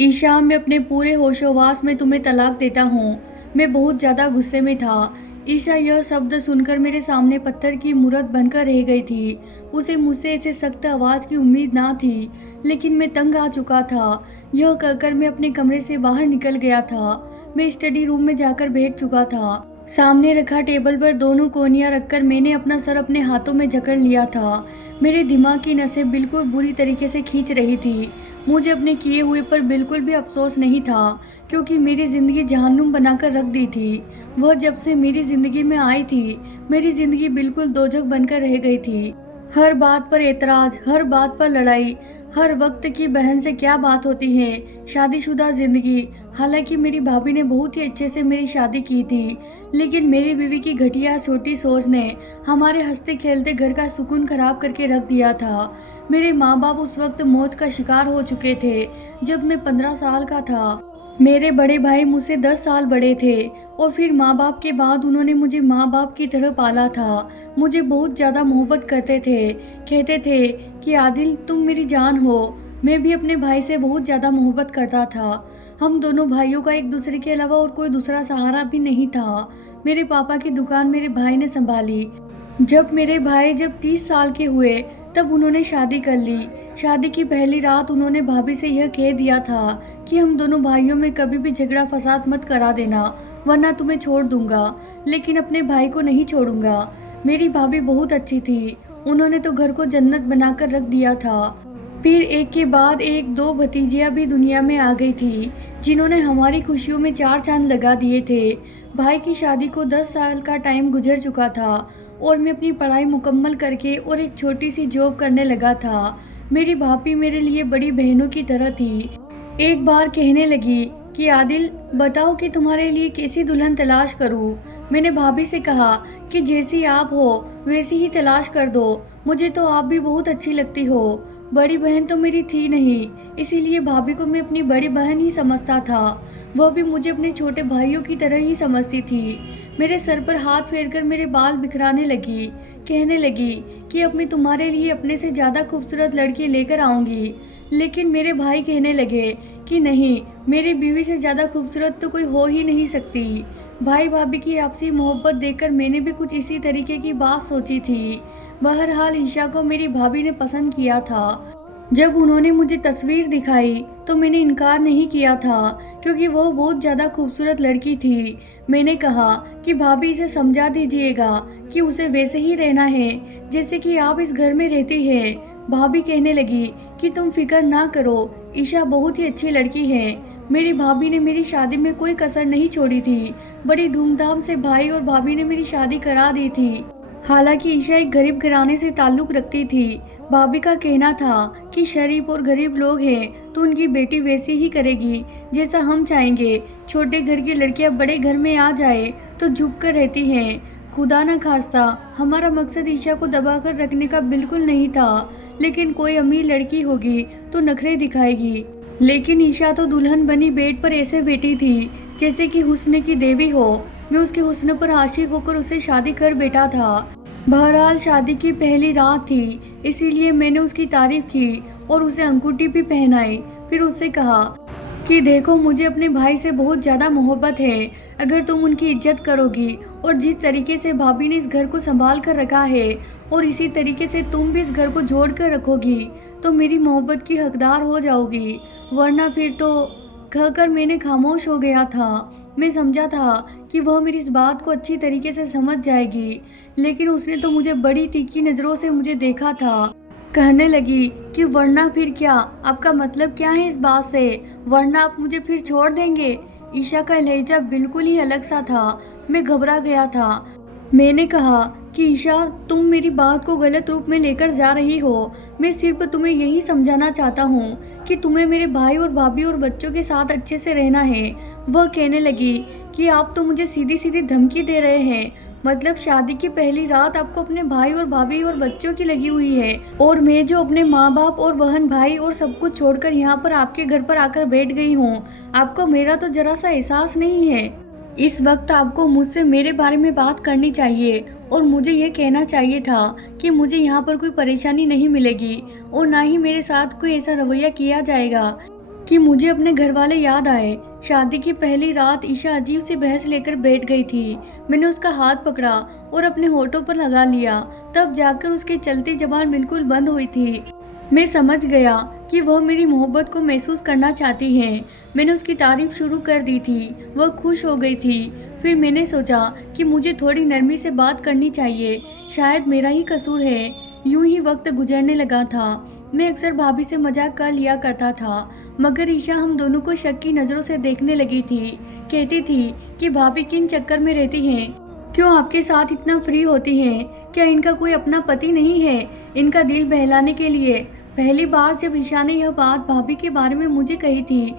ईशा, मैं अपने पूरे होशोवास में तुम्हें तलाक देता हूँ। मैं बहुत ज़्यादा गुस्से में था। ईशा यह शब्द सुनकर मेरे सामने पत्थर की मूरत बनकर रह गई थी। उसे मुझसे ऐसे सख्त आवाज़ की उम्मीद ना थी, लेकिन मैं तंग आ चुका था। यह कहकर मैं अपने कमरे से बाहर निकल गया था। मैं स्टडी रूम में जाकर बैठ चुका था। सामने रखा टेबल पर दोनों कोनियाँ रखकर मैंने अपना सर अपने हाथों में जकड़ लिया था। मेरे दिमाग की नसें बिल्कुल बुरी तरीके से खींच रही थी। मुझे अपने किए हुए पर बिल्कुल भी अफसोस नहीं था, क्योंकि मेरी ज़िंदगी जहन्नुम बनाकर रख दी थी। वह जब से मेरी ज़िंदगी में आई थी, मेरी ज़िंदगी बिल्कुल दोजख बनकर रह गई थी। हर बात पर एतराज़, हर बात पर लड़ाई। हर वक्त की बहन से क्या बात होती है, शादीशुदा ज़िंदगी। हालांकि मेरी भाभी ने बहुत ही अच्छे से मेरी शादी की थी, लेकिन मेरी बीवी की घटिया छोटी सोच ने हमारे हंसते खेलते घर का सुकून खराब करके रख दिया था। मेरे माँ बाप उस वक्त मौत का शिकार हो चुके थे जब मैं 15 साल का था। मेरे बड़े भाई मुझसे 10 साल बड़े थे, और फिर माँ बाप के बाद उन्होंने मुझे माँ बाप की तरह पाला था। मुझे बहुत ज़्यादा मोहब्बत करते थे। कहते थे कि आदिल, तुम मेरी जान हो। मैं भी अपने भाई से बहुत ज़्यादा मोहब्बत करता था। हम दोनों भाइयों का एक दूसरे के अलावा और कोई दूसरा सहारा भी नहीं था। मेरे पापा की दुकान मेरे भाई ने संभाली। जब मेरे भाई 30 साल के हुए, तब उन्होंने शादी कर ली। शादी की पहली रात उन्होंने भाभी से यह कह दिया था कि हम दोनों भाइयों में कभी भी झगड़ा फसाद मत करा देना, वरना तुम्हें छोड़ दूंगा, लेकिन अपने भाई को नहीं छोड़ूंगा। मेरी भाभी बहुत अच्छी थी। उन्होंने तो घर को जन्नत बनाकर रख दिया था। फिर एक के बाद एक दो भतीजियां भी दुनिया में आ गई थी, जिन्होंने हमारी खुशियों में चार चांद लगा दिए थे। भाई की शादी को 10 साल का टाइम गुजर चुका था, और मैं अपनी पढ़ाई मुकम्मल करके और एक छोटी सी जॉब करने लगा था। मेरी भाभी मेरे लिए बड़ी बहनों की तरह थी। एक बार कहने लगी कि आदिल, बताओ कि तुम्हारे लिए कैसी दुल्हन तलाश करूं। मैंने भाभी से कहा कि जैसी आप हो वैसी ही तलाश कर दो। मुझे तो आप भी बहुत अच्छी लगती हो। बड़ी बहन तो मेरी थी नहीं, इसीलिए भाभी को मैं अपनी बड़ी बहन ही समझता था। वह भी मुझे अपने छोटे भाइयों की तरह ही समझती थी। मेरे सर पर हाथ फेरकर मेरे बाल बिखराने लगी। कहने लगी कि अब मैं तुम्हारे लिए अपने से ज़्यादा खूबसूरत लड़की लेकर आऊँगी। लेकिन मेरे भाई कहने लगे कि नहीं, मेरी बीवी से ज़्यादा खूबसूरत तो कोई हो ही नहीं सकती। भाई भाभी की आपसी मोहब्बत देखकर मैंने भी कुछ इसी तरीके की बात सोची थी। बहरहाल ईशा को मेरी भाभी ने पसंद किया था। जब उन्होंने मुझे तस्वीर दिखाई तो मैंने इनकार नहीं किया था, क्योंकि वह बहुत ज़्यादा खूबसूरत लड़की थी। मैंने कहा कि भाभी इसे समझा दीजिएगा कि उसे वैसे ही रहना है जैसे कि आप इस घर में रहती हैं। भाभी कहने लगी कि तुम फिक्र ना करो, ईशा बहुत ही अच्छी लड़की है। मेरी भाभी ने मेरी शादी में कोई कसर नहीं छोड़ी थी। बड़ी धूमधाम से भाई और भाभी ने मेरी शादी करा दी थी। हालांकि ईशा एक गरीब घराने से ताल्लुक़ रखती थी। भाभी का कहना था कि शरीफ और गरीब लोग हैं तो उनकी बेटी वैसी ही करेगी जैसा हम चाहेंगे। छोटे घर की लड़कियां बड़े घर में आ जाए तो झुक कर रहती हैं। खुदा न खास्ता, हमारा मकसद ईशा को दबाकर रखने का बिल्कुल नहीं था, लेकिन कोई अमीर लड़की होगी तो नखरे दिखाएगी। लेकिन ईशा तो दुल्हन बनी बेड पर ऐसे बैठी थी जैसे कि हुस्न की देवी हो। मैं उसके हुस्न पर आशिक होकर उससे शादी कर बैठा था। बहरहाल शादी की पहली रात थी, इसीलिए मैंने उसकी तारीफ की और उसे अंगूठी भी पहनाई। फिर उससे कहा कि देखो, मुझे अपने भाई से बहुत ज़्यादा मोहब्बत है। अगर तुम उनकी इज्जत करोगी और जिस तरीके से भाभी ने इस घर को संभाल कर रखा है, और इसी तरीके से तुम भी इस घर को जोड़ कर रखोगी, तो मेरी मोहब्बत की हकदार हो जाओगी। वरना फिर तो। कहकर मैंने खामोश हो गया था। मैं समझा था कि वह मेरी इस बात को अच्छी तरीके से समझ जाएगी, लेकिन उसने तो मुझे बड़ी तीखी नज़रों से मुझे देखा था। कहने लगी कि वरना फिर क्या, आपका मतलब क्या है इस बात से, वरना आप मुझे फिर छोड़ देंगे। ईशा का लहजा बिल्कुल ही अलग सा था। मैं घबरा गया था। मैंने कहा कि ईशा, तुम मेरी बात को गलत रूप में लेकर जा रही हो। मैं सिर्फ तुम्हें यही समझाना चाहता हूँ कि तुम्हें मेरे भाई और भाभी और बच्चों के साथ अच्छे से रहना है। वह कहने लगी कि आप तो मुझे सीधी सीधी धमकी दे रहे हैं। मतलब शादी की पहली रात आपको अपने भाई और भाभी और बच्चों की लगी हुई है, और मैं जो अपने माँ बाप और बहन भाई और सब कुछ छोड़कर यहाँ पर आपके घर पर आकर बैठ गई हूँ। आपको मेरा तो जरा सा एहसास नहीं है। इस वक्त आपको मुझसे मेरे बारे में बात करनी चाहिए, और मुझे यह कहना चाहिए था कि मुझे यहाँ पर कोई परेशानी नहीं मिलेगी, और ना ही मेरे साथ कोई ऐसा रवैया किया जाएगा कि मुझे अपने घर वाले याद आए। शादी की पहली रात ईशा अजीब सी बहस लेकर बैठ गई थी। मैंने उसका हाथ पकड़ा और अपने होठों पर लगा लिया। तब जाकर उसकी चलती जबान बिल्कुल बंद हुई थी। मैं समझ गया कि वह मेरी मोहब्बत को महसूस करना चाहती है। मैंने उसकी तारीफ शुरू कर दी थी। वह खुश हो गई थी। फिर मैंने सोचा कि मुझे थोड़ी नरमी से बात करनी चाहिए। शायद मेरा ही कसूर है। यूं ही वक्त गुजरने लगा था। मैं अक्सर भाभी से मजाक कर लिया करता था, मगर ईशा हम दोनों को शक की नज़रों से देखने लगी थी। कहती थी कि भाभी किन चक्कर में रहती हैं, क्यों आपके साथ इतना फ्री होती हैं, क्या इनका कोई अपना पति नहीं है इनका दिल बहलाने के लिए। पहली बार जब ईशा ने यह बात भाभी के बारे में मुझे कही थी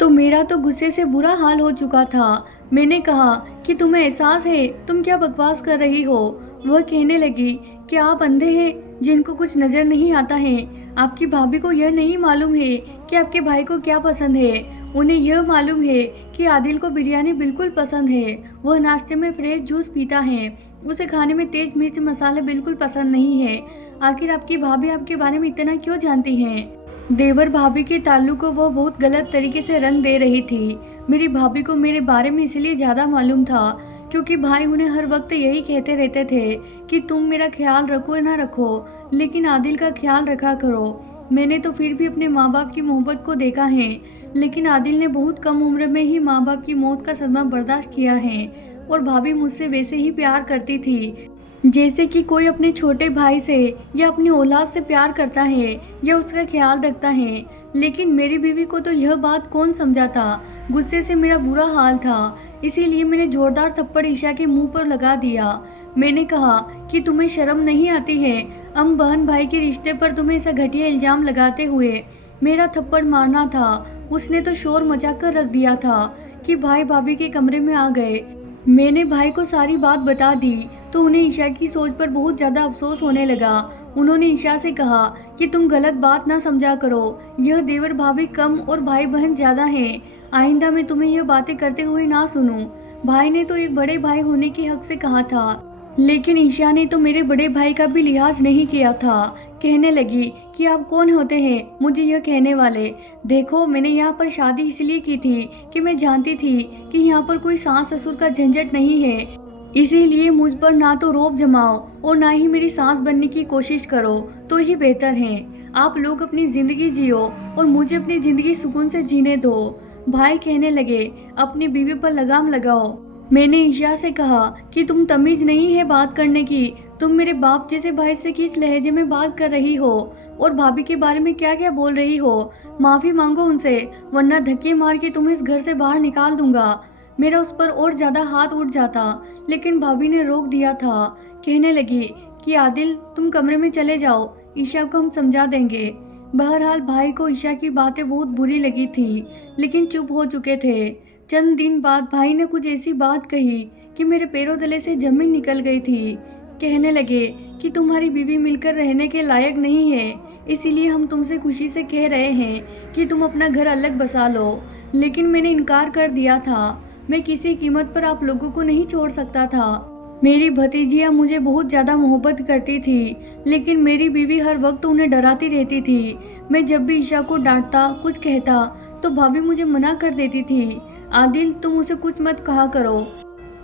तो मेरा तो गुस्से से बुरा हाल हो चुका था। मैंने कहा कि तुम्हें एहसास है तुम क्या बकवास कर रही हो। वह कहने लगी कि आप अंधे हैं जिनको कुछ नजर नहीं आता है। आपकी भाभी को यह नहीं मालूम है कि आपके भाई को क्या पसंद है। उन्हें यह मालूम है कि आदिल को बिरयानी बिल्कुल पसंद है। वह नाश्ते में फ्रेश जूस पीता है। उसे खाने में तेज मिर्च मसाले बिल्कुल पसंद नहीं है। आखिर आपकी भाभी आपके बारे में इतना क्यों जानती हैं? देवर भाभी के ताल्लुक को वो बहुत गलत तरीके से रंग दे रही थी। मेरी भाभी को मेरे बारे में इसलिए ज़्यादा मालूम था क्योंकि भाई उन्हें हर वक्त यही कहते रहते थे कि तुम मेरा ख्याल रखो ना रखो, लेकिन आदिल का ख्याल रखा करो। मैंने तो फिर भी अपने माँ बाप की मोहब्बत को देखा है, लेकिन आदिल ने बहुत कम उम्र में ही माँ बाप की मौत का सदमा बर्दाश्त किया है। और भाभी मुझसे वैसे ही प्यार करती थी जैसे कि कोई अपने छोटे भाई से या अपनी औलाद से प्यार करता है या उसका ख्याल रखता है। लेकिन मेरी बीवी को तो यह बात कौन समझाता। गुस्से से मेरा बुरा हाल था, इसीलिए मैंने जोरदार थप्पड़ ईशा के मुंह पर लगा दिया। मैंने कहा कि तुम्हें शर्म नहीं आती है हम बहन भाई के रिश्ते पर तुम्हें ऐसा घटिया इल्जाम लगाते हुए। मेरा थप्पड़ मारना था। उसने तो शोर मचा कर रख दिया था कि भाई भाभी के कमरे में आ गए। मैंने भाई को सारी बात बता दी तो उन्हें ईशा की सोच पर बहुत ज़्यादा अफसोस होने लगा। उन्होंने ईशा से कहा कि तुम गलत बात ना समझा करो, यह देवर भाभी कम और भाई बहन ज़्यादा हैं। आइंदा मैं तुम्हें यह बातें करते हुए ना सुनूं। भाई ने तो एक बड़े भाई होने के हक से कहा था, लेकिन ईशा ने तो मेरे बड़े भाई का भी लिहाज नहीं किया था। कहने लगी कि आप कौन होते हैं मुझे यह कहने वाले। देखो, मैंने यहाँ पर शादी इसलिए की थी कि मैं जानती थी कि यहाँ पर कोई सास ससुर का झंझट नहीं है। इसीलिए मुझ पर ना तो रौब जमाओ और ना ही मेरी सास बनने की कोशिश करो तो ही बेहतर है। आप लोग अपनी ज़िंदगी जियो और मुझे अपनी ज़िंदगी सुकून से जीने दो। भाई कहने लगे, अपनी बीवी पर लगाम लगाओ। मैंने ईशा से कहा कि तुम तमीज नहीं है बात करने की। तुम मेरे बाप जैसे भाई से किस लहजे में बात कर रही हो और भाभी के बारे में क्या क्या बोल रही हो। माफ़ी मांगो उनसे, वरना धक्के मार के तुम्हें इस घर से बाहर निकाल दूंगा। मेरा उस पर और ज़्यादा हाथ उठ जाता, लेकिन भाभी ने रोक दिया था। कहने लगी कि आदिल तुम कमरे में चले जाओ, ईशा को हम समझा देंगे। बहरहाल भाई को ईशा की बातें बहुत बुरी लगी थी, लेकिन चुप हो चुके थे। चंद दिन बाद भाई ने कुछ ऐसी बात कही कि मेरे पैरों तले से जमीन निकल गई थी। कहने लगे कि तुम्हारी बीवी मिलकर रहने के लायक नहीं है, इसीलिए हम तुमसे खुशी से कह रहे हैं कि तुम अपना घर अलग बसा लो। लेकिन मैंने इनकार कर दिया था। मैं किसी कीमत पर आप लोगों को नहीं छोड़ सकता था। मेरी भतीजियाँ मुझे बहुत ज़्यादा मोहब्बत करती थी, लेकिन मेरी बीवी हर वक्त उन्हें डराती रहती थी। मैं जब भी ईशा को डांटता, कुछ कहता, तो भाभी मुझे मना कर देती थी। आदिल तुम उसे कुछ मत कहा करो।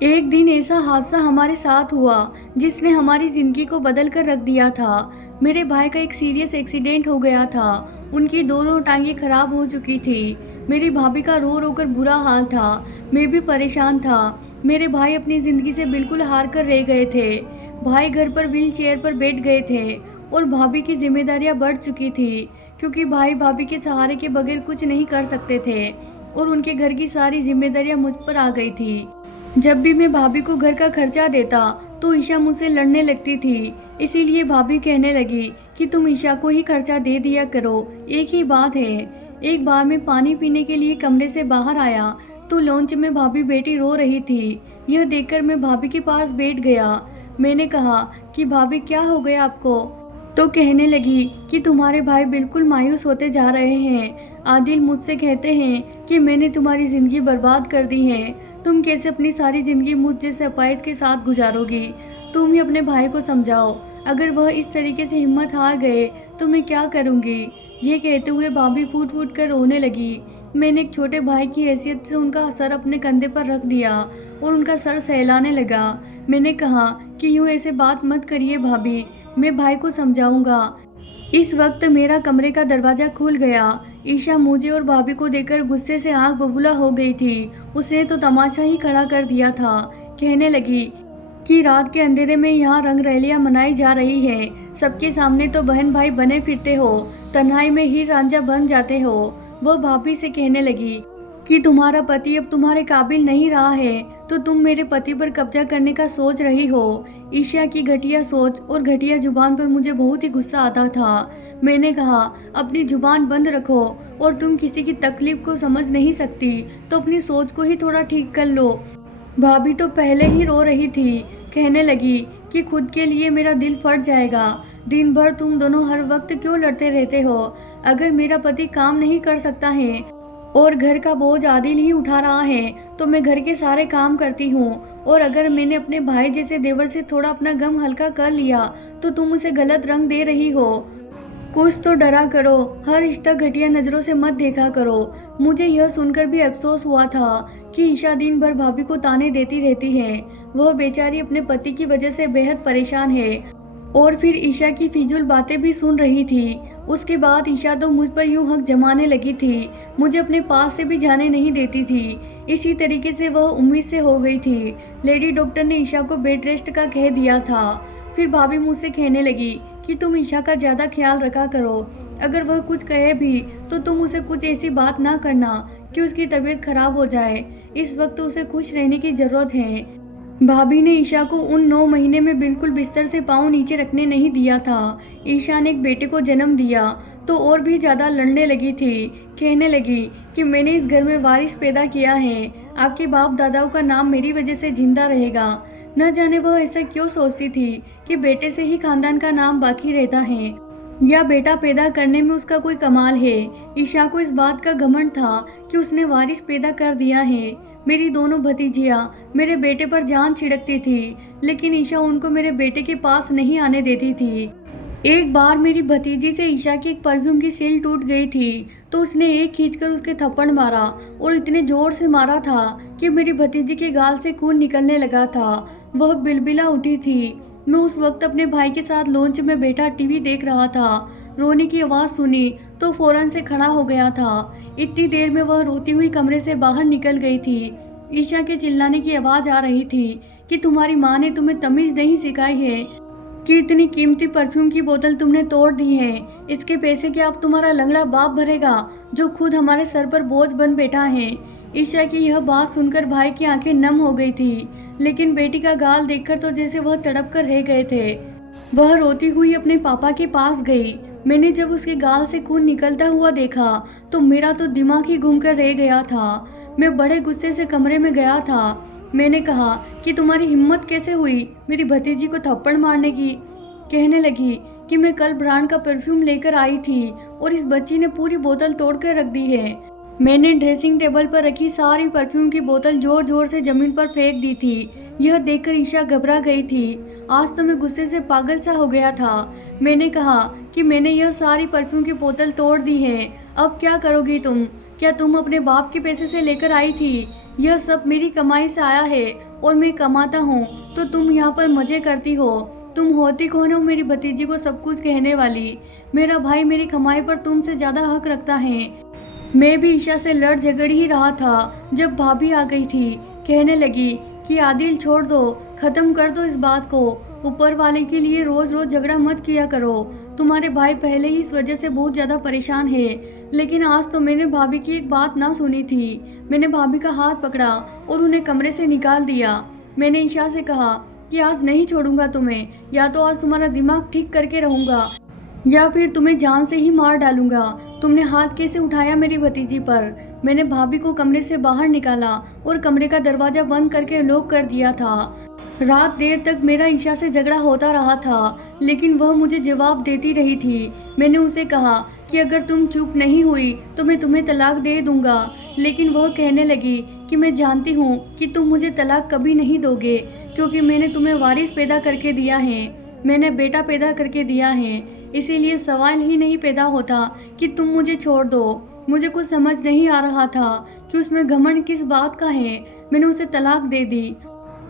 एक दिन ऐसा हादसा हमारे साथ हुआ जिसने हमारी ज़िंदगी को बदल कर रख दिया था। मेरे भाई का एक सीरियस एक्सीडेंट हो गया था। उनकी दोनों टांगें खराब हो चुकी थी। मेरी भाभी का रो रो कर बुरा हाल था। मैं भी परेशान था। मेरे भाई अपनी ज़िंदगी से बिल्कुल हार कर रह गए थे। भाई घर पर व्हील चेयर पर बैठ गए थे और भाभी की जिम्मेदारियां बढ़ चुकी थी, क्योंकि भाई भाभी के सहारे के बगैर कुछ नहीं कर सकते थे और उनके घर की सारी जिम्मेदारियां मुझ पर आ गई थी। जब भी मैं भाभी को घर का खर्चा देता तो ईशा मुझसे लड़ने लगती थी। इसीलिए भाभी कहने लगी कि तुम ईशा को ही खर्चा दे दिया करो, एक ही बात है। एक बार मैं पानी पीने के लिए कमरे से बाहर आया तो लॉन्च में भाभी बेटी रो रही थी। यह देखकर मैं भाभी के पास बैठ गया। मैंने कहा कि भाभी क्या हो गया आपको? तो कहने लगी कि तुम्हारे भाई बिल्कुल मायूस होते जा रहे हैं। आदिल मुझसे कहते हैं कि मैंने तुम्हारी ज़िंदगी बर्बाद कर दी है। तुम कैसे अपनी सारी ज़िंदगी मुझ जैसे अपाहिज के साथ गुजारोगी? तुम ही अपने भाई को समझाओ। अगर वह इस तरीके से हिम्मत हार गए तो मैं क्या करूँगी? ये कहते हुए भाभी फूट फूट कर रोने लगी। मैंने एक छोटे भाई की हैसियत से उनका सर अपने कंधे पर रख दिया और उनका सर सहलाने लगा। मैंने कहा कि यूँ ऐसे बात मत करिए भाभी, मैं भाई को समझाऊंगा। इस वक्त मेरा कमरे का दरवाज़ा खुल गया। ईशा मुझे और भाभी को देखकर गुस्से से आंख बबूला हो गई थी। उसने तो तमाशा ही खड़ा कर दिया था। कहने लगी कि रात के अंधेरे में यहाँ रंगरलियां मनाई जा रही हैं। सबके सामने तो बहन भाई बने फिरते हो, तन्हाई में हीर रांझा बन जाते हो। वह भाभी से कहने लगी कि तुम्हारा पति अब तुम्हारे काबिल नहीं रहा है तो तुम मेरे पति पर कब्जा करने का सोच रही हो। ईशा की घटिया सोच और घटिया जुबान पर मुझे बहुत ही गुस्सा आता था। मैंने कहा अपनी जुबान बंद रखो, और तुम किसी की तकलीफ को समझ नहीं सकती तो अपनी सोच को ही थोड़ा ठीक कर लो। भाभी तो पहले ही रो रही थी। कहने लगी कि खुद के लिए मेरा दिल फट जाएगा। दिन भर तुम दोनों हर वक्त क्यों लड़ते रहते हो? अगर मेरा पति काम नहीं कर सकता है और घर का बोझ आदिल ही उठा रहा है तो मैं घर के सारे काम करती हूँ, और अगर मैंने अपने भाई जैसे देवर से थोड़ा अपना गम हल्का कर लिया तो तुम उसे गलत रंग दे रही हो। कुछ तो डरा करो, हर रिश्ता घटिया नज़रों से मत देखा करो। मुझे यह सुनकर भी अफसोस हुआ था कि ईशा दिन भर भाभी को ताने देती रहती है। वह बेचारी अपने पति की वजह से बेहद परेशान है और फिर ईशा की फिजूल बातें भी सुन रही थी। उसके बाद ईशा तो मुझ पर यूं हक जमाने लगी थी, मुझे अपने पास से भी जाने नहीं देती थी। इसी तरीके से वह उम्मीद से हो गई थी। लेडी डॉक्टर ने ईशा को बेड रेस्ट का कह दिया था। फिर भाभी मुझसे कहने लगी कि तुम ईशा का ज़्यादा ख्याल रखा करो। अगर वह कुछ कहे भी तो तुम उसे कुछ ऐसी बात ना करना कि उसकी तबीयत खराब हो जाए। इस वक्त उसे खुश रहने की ज़रूरत है। भाभी ने ईशा को उन 9 महीने में बिल्कुल बिस्तर से पाँव नीचे रखने नहीं दिया था। ईशा ने एक बेटे को जन्म दिया तो और भी ज़्यादा लड़ने लगी थी। कहने लगी कि मैंने इस घर में वारिस पैदा किया है, आपके बाप दादाओं का नाम मेरी वजह से जिंदा रहेगा। न जाने वह ऐसा क्यों सोचती थी कि बेटे से ही खानदान का नाम बाकी रहता है, या बेटा पैदा करने में उसका कोई कमाल है। ईशा को इस बात का घमंड था कि उसने वारिस पैदा कर दिया है। मेरी दोनों भतीजियाँ मेरे बेटे पर जान छिड़कती थी, लेकिन ईशा उनको मेरे बेटे के पास नहीं आने देती थी। एक बार मेरी भतीजी से ईशा की एक परफ्यूम की सील टूट गई थी तो उसने एक खींचकर उसके थप्पड़ मारा, और इतने जोर से मारा था कि मेरी भतीजी के गाल से खून निकलने लगा था। वह बिलबिला उठी थी। मैं उस वक्त अपने भाई के साथ लॉन्च में बैठा टीवी देख रहा था। रोने की आवाज़ सुनी तो फौरन से खड़ा हो गया था। इतनी देर में वह रोती हुई कमरे से बाहर निकल गई थी। ईशा के चिल्लाने की आवाज़ आ रही थी कि तुम्हारी माँ ने तुम्हें तमीज़ नहीं सिखाई है कि इतनी कीमती परफ्यूम की बोतल तुमने तोड़ दी है। इसके पैसे क्या अब तुम्हारा लंगड़ा बाप भरेगा जो खुद हमारे सर पर बोझ बन बैठा है। ईशा की यह बात सुनकर भाई की आंखें नम हो गई थी, लेकिन बेटी का गाल देखकर तो जैसे वह तड़प कर रह गए थे। वह रोती हुई अपने पापा के पास गई। मैंने जब उसके गाल से खून निकलता हुआ देखा तो मेरा तो दिमाग ही घूम कर रह गया था। मैं बड़े गुस्से से कमरे में गया था। मैंने कहा कि तुम्हारी हिम्मत कैसे हुई मेरी भतीजी को थप्पड़ मारने की? कहने लगी कि मैं कल ब्रांड का परफ्यूम लेकर आई थी और इस बच्ची ने पूरी बोतल तोड़ कर रख दी है। मैंने ड्रेसिंग टेबल पर रखी सारी परफ्यूम की बोतल जोर जोर से जमीन पर फेंक दी थी। यह देखकर ईशा घबरा गई थी। आज तो मैं गुस्से से पागल सा हो गया था। मैंने कहा कि मैंने यह सारी परफ्यूम की बोतल तोड़ दी है, अब क्या करोगी तुम? क्या तुम अपने बाप के पैसे से लेकर आई थी? यह सब मेरी कमाई से आया है और मैं कमाता हूँ, तो तुम यहाँ पर मजे करती हो। तुम होती कौन हो मेरी भतीजी को सब कुछ कहने वाली? मेरा भाई मेरी कमाई पर तुमसे ज़्यादा हक रखता है। मैं भी ईशा से लड़ झगड़ ही रहा था जब भाभी आ गई थी। कहने लगी कि आदिल छोड़ दो, ख़त्म कर दो इस बात को। ऊपर वाले के लिए रोज़ रोज़ झगड़ा मत किया करो। तुम्हारे भाई पहले ही इस वजह से बहुत ज़्यादा परेशान है, लेकिन आज तो मैंने भाभी की एक बात ना सुनी थी। मैंने भाभी का हाथ पकड़ा और उन्हें कमरे से निकाल दिया। मैंने ईशा से कहा कि आज नहीं छोड़ूंगा तुम्हें, या तो आज तुम्हारा दिमाग ठीक करके रहूँगा या फिर तुम्हें जान से ही मार डालूंगा। तुमने हाथ कैसे उठाया मेरी भतीजी पर? मैंने भाभी को कमरे से बाहर निकाला और कमरे का दरवाजा बंद करके लॉक कर दिया था। रात देर तक मेरा ईशा से झगड़ा होता रहा था, लेकिन वह मुझे जवाब देती रही थी। मैंने उसे कहा कि अगर तुम चुप नहीं हुई तो मैं तुम्हें तलाक दे दूंगा, लेकिन वह कहने लगी कि मैं जानती हूँ कि तुम मुझे तलाक कभी नहीं दोगे, क्योंकि मैंने तुम्हें वारिस पैदा करके दिया है। मैंने बेटा पैदा करके दिया है, इसीलिए सवाल ही नहीं पैदा होता कि तुम मुझे छोड़ दो। मुझे कुछ समझ नहीं आ रहा था कि उसमें घमंड किस बात का है। मैंने उसे तलाक दे दी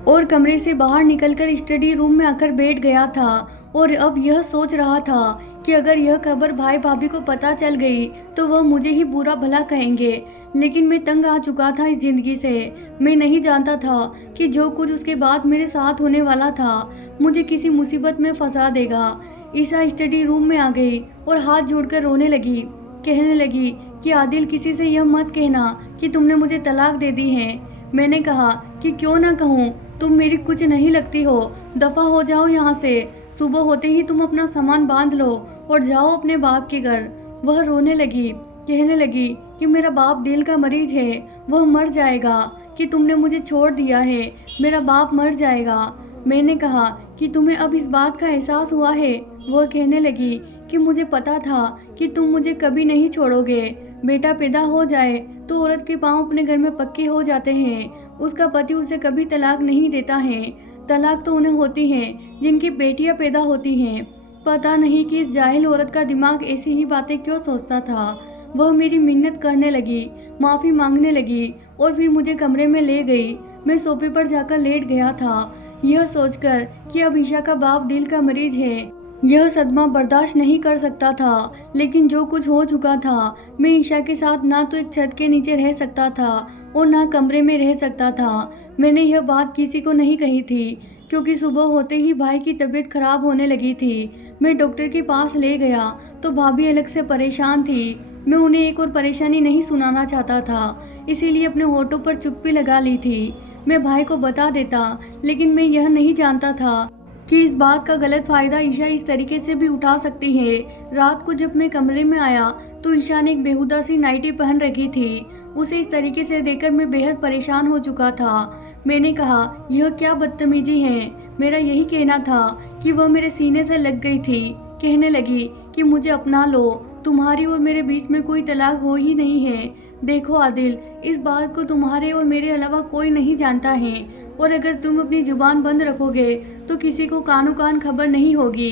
और कमरे से बाहर निकलकर स्टडी रूम में आकर बैठ गया था और अब यह सोच रहा था कि अगर यह खबर भाई भाभी को पता चल गई तो वह मुझे ही बुरा भला कहेंगे। लेकिन मैं तंग आ चुका था इस जिंदगी से। मैं नहीं जानता था कि जो कुछ उसके बाद मेरे साथ होने वाला था मुझे किसी मुसीबत में फंसा देगा। ईशा स्टडी रूम में आ गई और हाथ जोड़कर रोने लगी। कहने लगी कि आदिल, किसी से यह मत कहना कि तुमने मुझे तलाक दे दी है। मैंने कहा कि क्यों ना कहूँ, तुम मेरी कुछ नहीं लगती हो, दफ़ा हो जाओ यहाँ से। सुबह होते ही तुम अपना सामान बांध लो और जाओ अपने बाप के घर। वह रोने लगी, कहने लगी कि मेरा बाप दिल का मरीज है, वह मर जाएगा, कि तुमने मुझे छोड़ दिया है, मेरा बाप मर जाएगा। मैंने कहा कि तुम्हें अब इस बात का एहसास हुआ है। वह कहने लगी कि मुझे पता था कि तुम मुझे कभी नहीं छोड़ोगे। बेटा पैदा हो जाए तो औरत के पांव अपने घर में पक्के हो जाते हैं। उसका पति उसे कभी तलाक नहीं देता है। तलाक तो उन्हें होती है जिनकी बेटियां पैदा होती हैं। पता नहीं कि इस जाहिल औरत का दिमाग ऐसी ही बातें क्यों सोचता था। वह मेरी मिन्नत करने लगी, माफ़ी मांगने लगी और फिर मुझे कमरे में ले गई। मैं सोफे पर जाकर लेट गया था, यह सोचकर कि अब ईशा का बाप दिल का मरीज है। यह सदमा बर्दाश्त नहीं कर सकता था, लेकिन जो कुछ हो चुका था, मैं ईशा के साथ ना तो एक छत के नीचे रह सकता था और ना कमरे में रह सकता था। मैंने यह बात किसी को नहीं कही थी क्योंकि सुबह होते ही भाई की तबीयत खराब होने लगी थी। मैं डॉक्टर के पास ले गया तो भाभी अलग से परेशान थी। मैं उन्हें एक और परेशानी नहीं सुनाना चाहता था, इसीलिए अपने होठों पर चुप्पी लगा ली थी। मैं भाई को बता देता, लेकिन मैं यह नहीं जानता था कि इस बात का गलत फ़ायदा ईशा इस तरीके से भी उठा सकती है। रात को जब मैं कमरे में आया तो ईशा ने एक बेहुदा सी नाइटी पहन रखी थी। उसे इस तरीके से देखकर मैं बेहद परेशान हो चुका था। मैंने कहा, यह क्या बदतमीजी है। मेरा यही कहना था कि वह मेरे सीने से लग गई थी। कहने लगी कि मुझे अपना लो, तुम्हारी और मेरे बीच में कोई तलाक हो ही नहीं है। देखो आदिल, इस बात को तुम्हारे और मेरे अलावा कोई नहीं जानता है और अगर तुम अपनी जुबान बंद रखोगे तो किसी को कानो कान खबर नहीं होगी।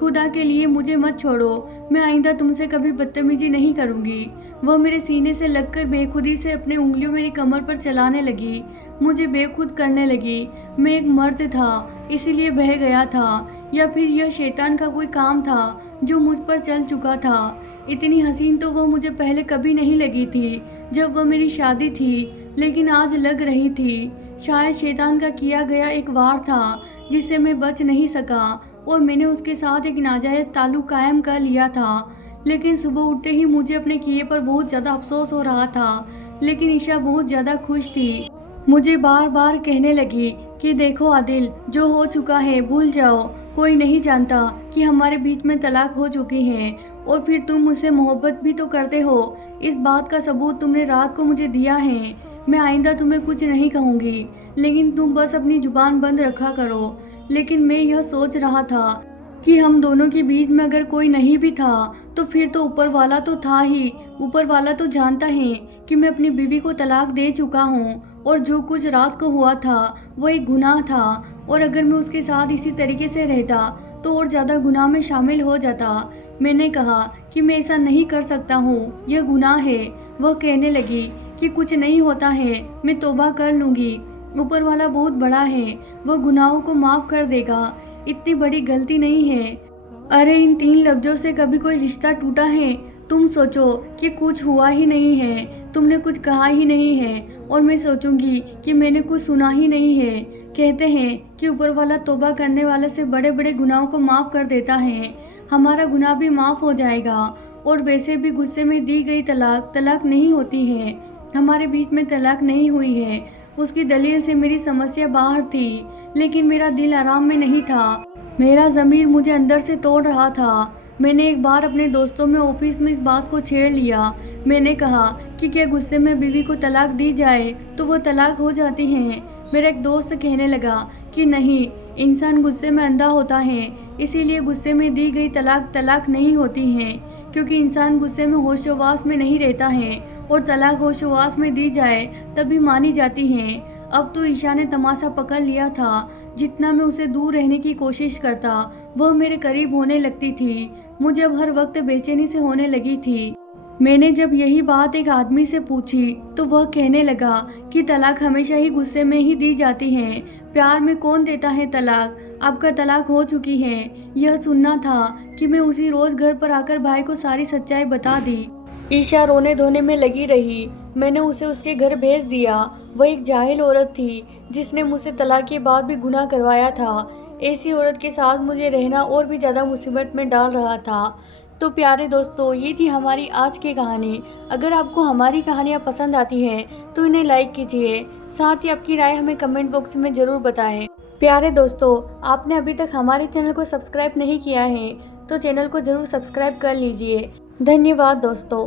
खुदा के लिए मुझे मत छोड़ो, मैं आइंदा तुमसे कभी बदतमीजी नहीं करूँगी। वह मेरे सीने से लगकर बेखुदी से अपनी उंगलियों मेरी कमर पर चलाने लगी, मुझे बेखुद करने लगी। मैं एक मर्द था इसीलिए बह गया था, या फिर यह शैतान का कोई काम था जो मुझ पर चल चुका था। इतनी हसीन तो वह मुझे पहले कभी नहीं लगी थी जब वह मेरी शादी थी, लेकिन आज लग रही थी। शायद शैतान का किया गया एक वार था जिससे मैं बच नहीं सका और मैंने उसके साथ एक नाजायज़ ताल्लुक कायम कर लिया था। लेकिन सुबह उठते ही मुझे अपने किए पर बहुत ज़्यादा अफसोस हो रहा था, लेकिन ईशा बहुत ज़्यादा खुश थी। मुझे बार बार कहने लगी कि देखो आदिल, जो हो चुका है भूल जाओ, कोई नहीं जानता कि हमारे बीच में तलाक हो चुकी है और फिर तुम मुझसे मोहब्बत भी तो करते हो। इस बात का सबूत तुमने रात को मुझे दिया है। मैं आइंदा तुम्हें कुछ नहीं कहूँगी, लेकिन तुम बस अपनी जुबान बंद रखा करो। लेकिन मैं यह सोच रहा था कि हम दोनों के बीच में अगर कोई नहीं भी था तो फिर तो ऊपर वाला तो था ही। ऊपर वाला तो जानता है कि मैं अपनी बीवी को तलाक दे चुका हूँ और जो कुछ रात को हुआ था वह एक गुनाह था और अगर मैं उसके साथ इसी तरीके से रहता तो और ज़्यादा गुनाह में शामिल हो जाता। मैंने कहा कि मैं ऐसा नहीं कर सकता हूँ, यह गुनाह है। वह कहने लगी कि कुछ नहीं होता है, मैं तौबा कर लूँगी, ऊपर वाला बहुत बड़ा है, वह गुनाहों को माफ़ कर देगा, इतनी बड़ी गलती नहीं है। अरे इन 3 लफ्ज़ों से कभी कोई रिश्ता टूटा है? तुम सोचो कि कुछ हुआ ही नहीं है, तुमने कुछ कहा ही नहीं है और मैं सोचूंगी कि मैंने कुछ सुना ही नहीं है। कहते हैं कि ऊपर वाला तौबा करने वाले से बड़े बड़े गुनाहों को माफ़ कर देता है। हमारा गुनाह भी माफ़ हो जाएगा और वैसे भी गुस्से में दी गई तलाक नहीं होती है। हमारे बीच में तलाक नहीं हुई है, उसकी दलील से मेरी समस्या बाहर थी, लेकिन मेरा दिल आराम में नहीं था। मेरा ज़मीर मुझे अंदर से तोड़ रहा था। मैंने एक बार अपने दोस्तों में ऑफिस में इस बात को छेड़ लिया। मैंने कहा कि क्या गुस्से में बीवी को तलाक दी जाए तो वो तलाक हो जाती है। मेरा एक दोस्त कहने लगा कि नहीं, इंसान गुस्से में अंधा होता है, इसीलिए गुस्से में दी गई तलाक नहीं होती है, क्योंकि इंसान गुस्से में होशोवास में नहीं रहता है और तलाक होशोवास में दी जाए तभी मानी जाती है। अब तो ईशा ने तमाशा पकड़ लिया था। जितना मैं उसे दूर रहने की कोशिश करता, वह मेरे करीब होने लगती थी। मुझे अब हर वक्त बेचैनी से होने लगी थी। मैंने जब यही बात एक आदमी से पूछी तो वह कहने लगा कि तलाक हमेशा ही गुस्से में ही दी जाती है। प्यार में कौन देता है तलाक? आपका तलाक हो चुकी है। यह सुनना था कि मैं उसी रोज घर पर आकर भाई को सारी सच्चाई बता दी। ईशा रोने धोने में लगी रही। मैंने उसे उसके घर भेज दिया। वह एक जाहिल औरत थी जिसने मुझसे तलाक के बाद भी गुनाह करवाया था। ऐसी औरत के साथ मुझे रहना और भी ज़्यादा मुसीबत में डाल रहा था। तो प्यारे दोस्तों, ये थी हमारी आज की कहानी। अगर आपको हमारी कहानियाँ पसंद आती हैं तो इन्हें लाइक कीजिए। साथ ही आपकी राय हमें कमेंट बॉक्स में ज़रूर बताएं। प्यारे दोस्तों, आपने अभी तक हमारे चैनल को सब्सक्राइब नहीं किया है तो चैनल को ज़रूर सब्सक्राइब कर लीजिए। धन्यवाद दोस्तों।